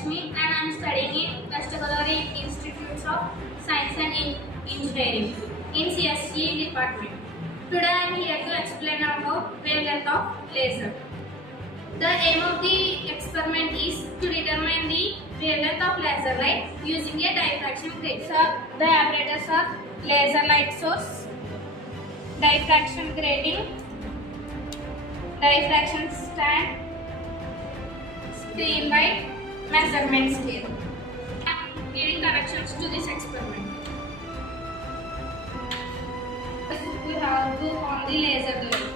Lakshmi and I am studying in West Godavari Institute of Science and Engineering in CSE department. Today I am here to explain about wavelength of laser. The aim of the experiment is to determine the wavelength of laser light using a diffraction grating. The apparatus are laser light source, diffraction grating, diffraction stand, screen light, measurement scale. I am giving corrections to this experiment. We have to on the laser light.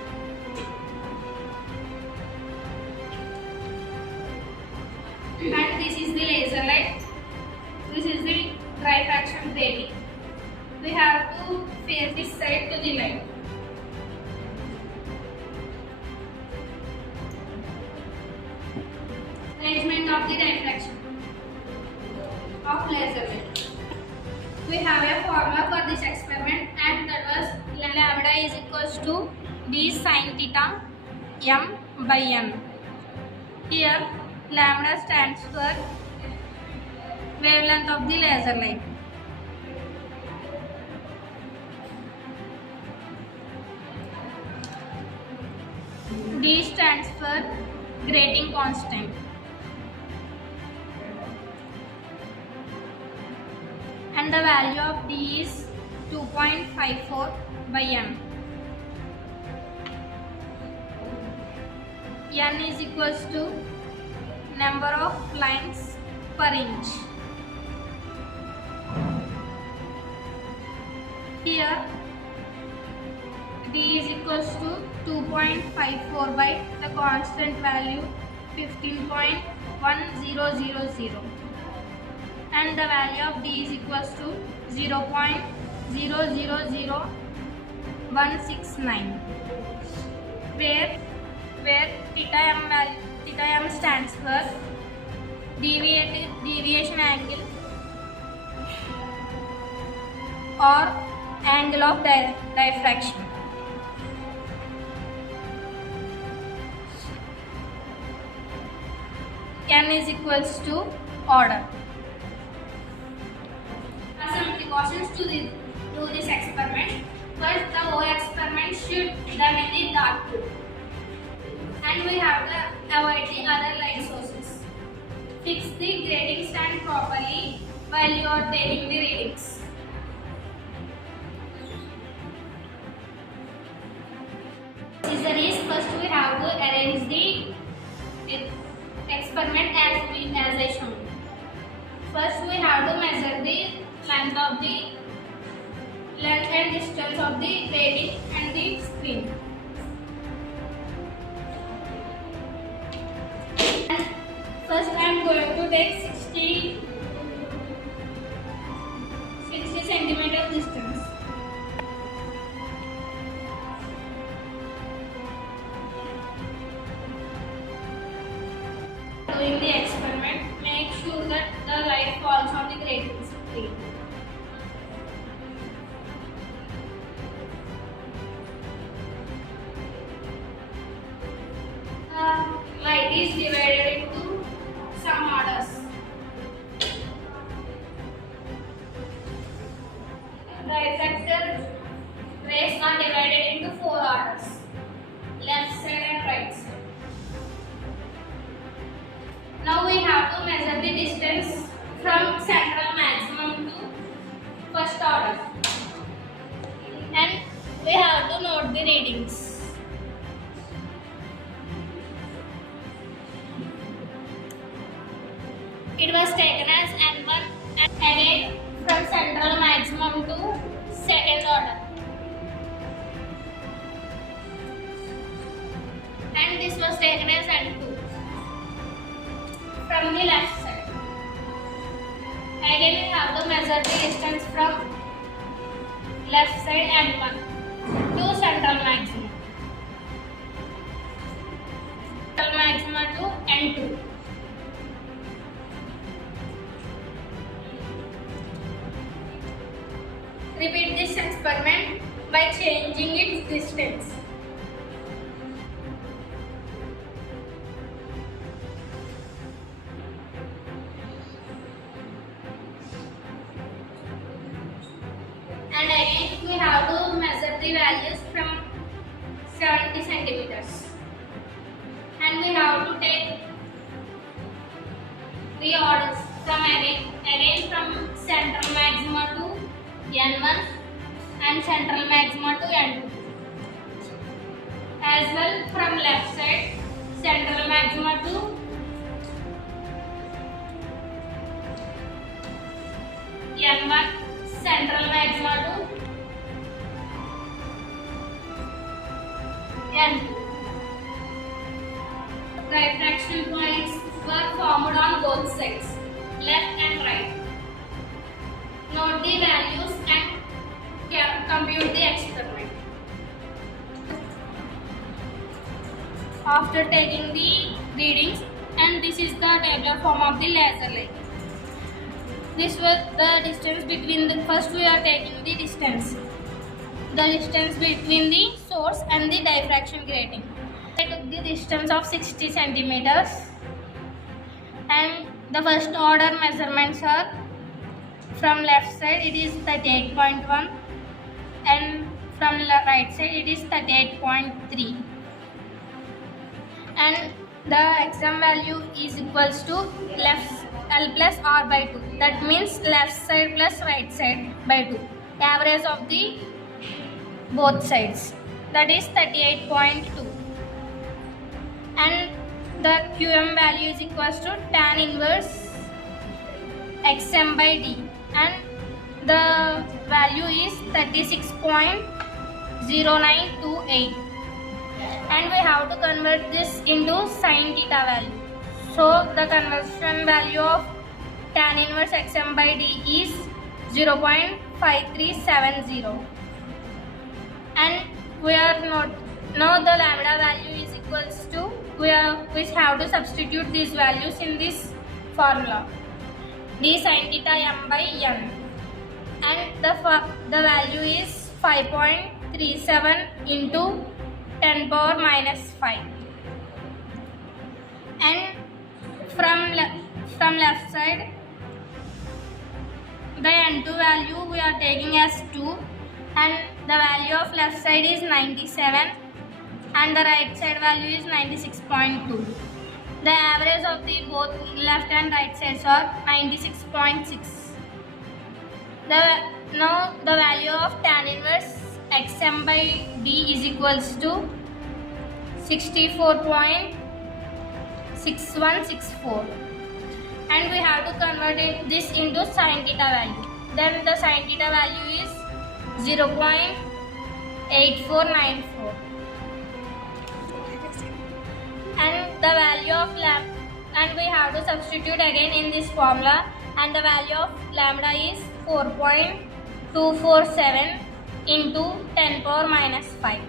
And this is the laser light. This is the diffraction grating. We have to face this side to the light. Arrangement of the diffraction of laser light. We have a formula for this experiment, and that was lambda is equals to d sin theta m by n. Here lambda stands for wavelength of the laser light. D stands for grating constant. And the value of D is 2.54 by m. N is equals to number of lines per inch. Here D is equals to 2.54 by the constant value 15.1000, and the value of D is equals to 0.000169, where theta m stands for deviation angle or angle of diffraction. N is equals to order. Some precautions to do this experiment. First, the whole experiment should be done in the dark room, and we have to avoid the other light sources. Fix the grating stand properly while you are taking the readings. Procedure is, first we have to arrange the experiment as I shown. First we have to measure the length and distance of the grating and the screen. And first I am going to take 60 centimeter distance. Doing the experiment, make sure that the light falls on the grating screen. Light is divided into some orders. The reflector rays are divided into 4 orders: left side and right side. Now we have to measure the distance from central maximum to first order, and we have to note the readings. It was taken as N1, and again from central maximum to second order, and this was taken as N2 from the left side. Again we have to measure the distance from left side N1 to central maximum. Central maximum to N2. Repeat this experiment by changing its distance. the values from 70 centimeters. And we have to take 3 orders from again from central maxima to N1 and central maxima to N2. As well from left side, central maxima to N1, central maxima to N2. Diffraction points were formed on both sides, left and right. Note the values and compute the experiment. After taking the readings, and this is the tabular form of the laser light. This was the distance between the first we are taking the distance between the source and the diffraction grating. I took the distance of 60 centimeters, and the first order measurements are from left side it is 38.1 and from right side it is 38.3. And the exam value is equals to left L plus R by 2. That means left side plus right side by 2. Average of the both sides, that is 38.2. And the QM value is equals to tan inverse XM by D, and the value is 36.0928. And we have to convert this into sin theta value. So the conversion value of tan inverse XM by D is 0.5370. And we are not now the lambda value is equals to we have to substitute these values in this formula, d sin theta m by n, and the value is 5.37 into 10 power minus 5. And from left side, the n2 value we are taking as 2, and the value of left side is 97 and the right side value is 96.2. The average of the both left and right sides are 96.6. Now the value of tan inverse XM by D is equals to 64.6164, and we have to convert this into sin theta value. Then the sin theta value is 0.8494, and the value of lambda, and we have to substitute again in this formula, and the value of lambda is 4.247 into 10 power minus 5.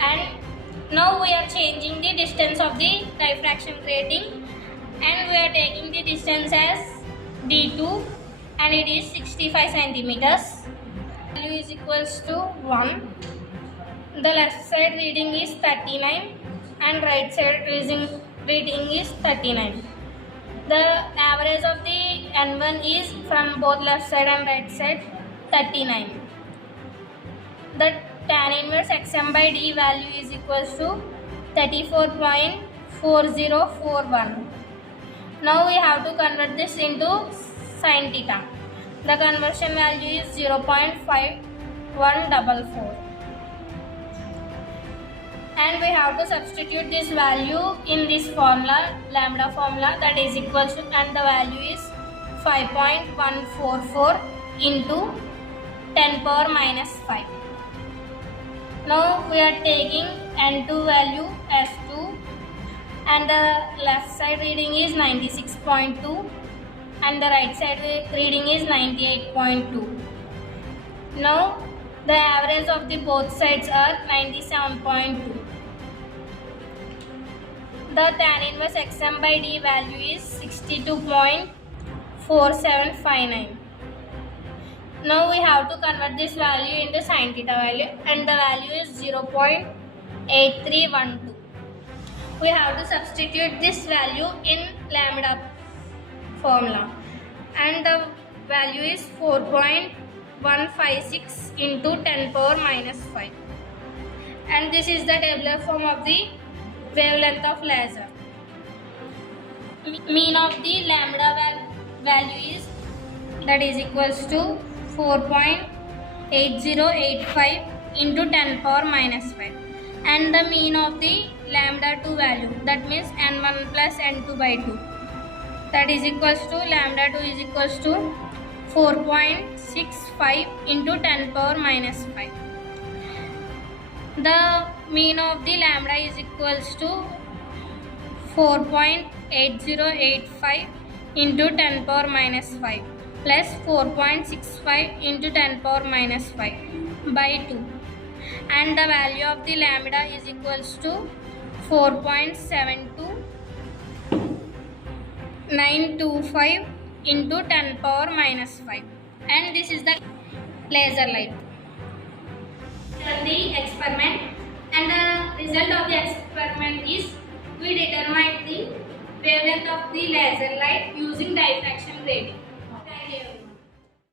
And now we are changing the distance of the diffraction grating, and we are taking the distance as D2, and it is 65 centimeters. Value is equals to 1. The left side reading is 39 and right side reading is 39. The average of the N1 is from both left side and right side 39. The tan inverse XM by D value is equals to 34.4041. Now we have to convert this into sin theta. The conversion value is 0.5144. And we have to substitute this value in this formula, lambda formula, that is equals to, and the value is 5.144 into 10 power minus 5. Now we are taking N2 value as 2, and the left side reading is 96.2 and the right side reading is 98.2. Now the average of the both sides are 97.2. The tan inverse XM by D value is 62.4759. Now we have to convert this value into sin theta value, and the value is 0.8312. We have to substitute this value in lambda formula, and the value is 4.1 156 into 10 power minus 5. And this is the tabular form of the wavelength of laser. Mean of the lambda value is that is equals to 4.8085 into 10 power minus 5. And the mean of the lambda 2 value, that means n1 plus n2 by 2, that is equals to lambda 2 is equals to 4.65 into 10 power minus 5. The mean of the lambda is equals to 4.8085 into 10 power minus 5 plus 4.65 into 10 power minus 5 by 2, and the value of the lambda is equals to 4.72925 into 10 power minus 5. And this is the laser light. The experiment, and the result of the experiment is we determined the wavelength of the laser light using diffraction grating.